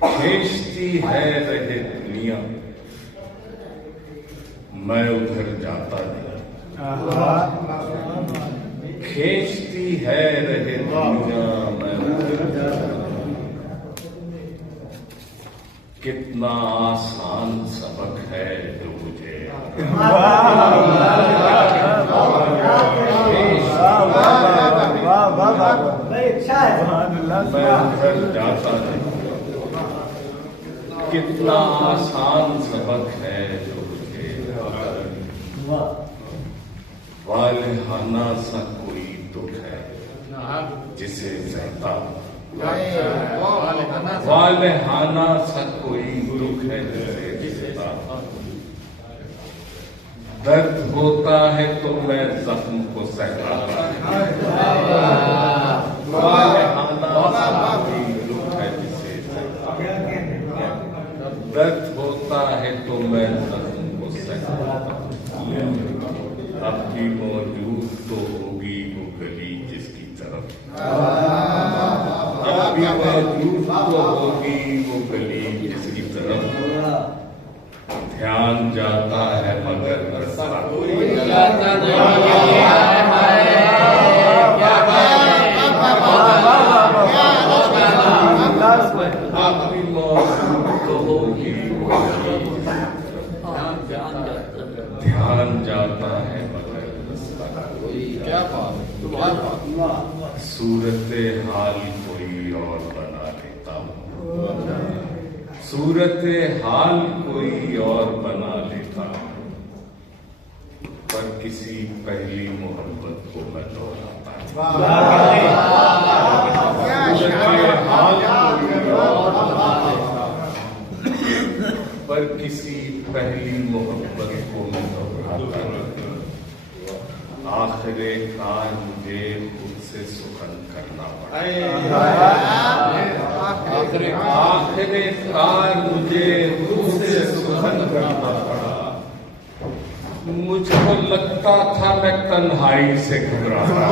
کھینچتی ہے رہے دنیا میں ادھر جاتا نہیں کھینچتی ہے رہے دنیا میں ادھر جاتا نہیں کتنا آسان سبق ہے جو مجھے میں ادھر جاتا نہیں کتنا آسان سبق ہے جو مجھے والہانہ سا کوئی دکھ ہے جسے سہتا والہانہ سا کوئی دکھ ہے جسے سہتا درد ہوتا ہے تو میں زخم کو سہلاتا والہانہ سا کوئی دکھ ہے جسے سہتا درد ہوتا ہے تو میں زخم کو سہلاتا اب بھی موجود تو ہوگی وہ گلی جس کی طرف اب بھی موجود تو ہوگی وہ گلی جس کی طرف دھیان جاتا ہے مگر رستہ کوئی جاتا نہیں اب بھی موجود تو ہوگی وہ گلی دھیان جاتا ہے مگر رستہ کیا بات صورت حال کوئی اور بنا لیتا ہوں صورت حال کوئی اور بنا لیتا ہوں پر کسی پہلی محبت کو میں دوہراتا ہوں صورت حال کوئی اور بنا لیتا ہوں پر کسی پہلی محبت کو میں دوہراتا ہوں آخر کار مجھے خود سے سخن کرنا پڑا آخر کار مجھے خود سے سخن کرنا پڑا مجھ کو لگتا تھا میں تنہائی سے گھبراتا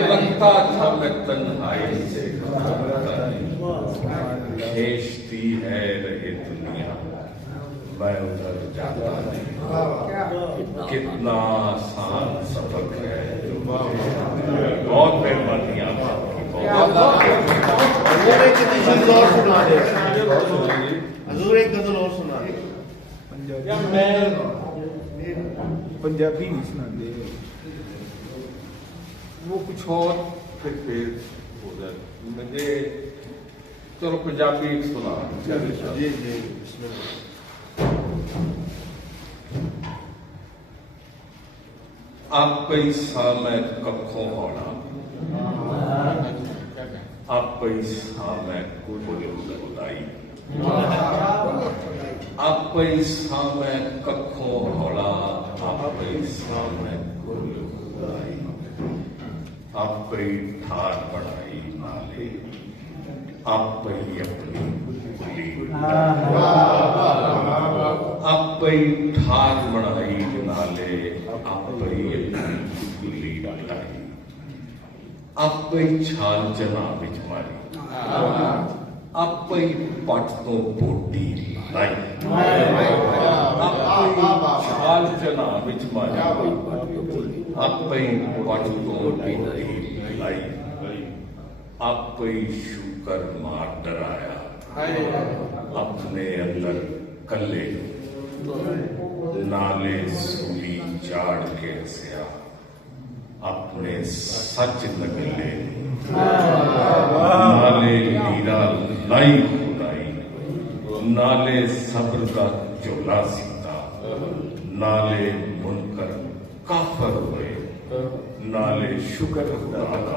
لگتا تھا میں تنہائی سے کھینچتی ہے رہے دنیا میں ادھر جاتا نہیں کتنا آسان سبق ہے جو بہت مہربانی آپ کی حضور ایک غزل اور سنا دے پنجابی نہیں سنا دے وہ کچھ اور پھر ہو جائے مجھے چلو پنجابی سنا جی جی بسم اللہ آپ میں ککھوں ہونا آپ میں خدائی آپ میں ککھوں ہونا آپ میں خدائی آپ ٹھار بڑھائی نالے آپ اپنی آپ ٹھار بڑھائی نالے آپ اپنی گلی ڈائی آپ چھال چنا بچ ماری آپ پٹ تو بوٹی لائی آپ چھال چنا بچ ماری آپ پٹ تو بوٹی لائی آپ شکر مار ڈرایا اپنے اندر کلے نالے سولی چاڑ کے ہسیا اپنے سچ نگلے نالے لیرا لائی خدائی نالے صبر کا چولا سیتا نالے منکر کافر ہوئے نالے شکر خدا کا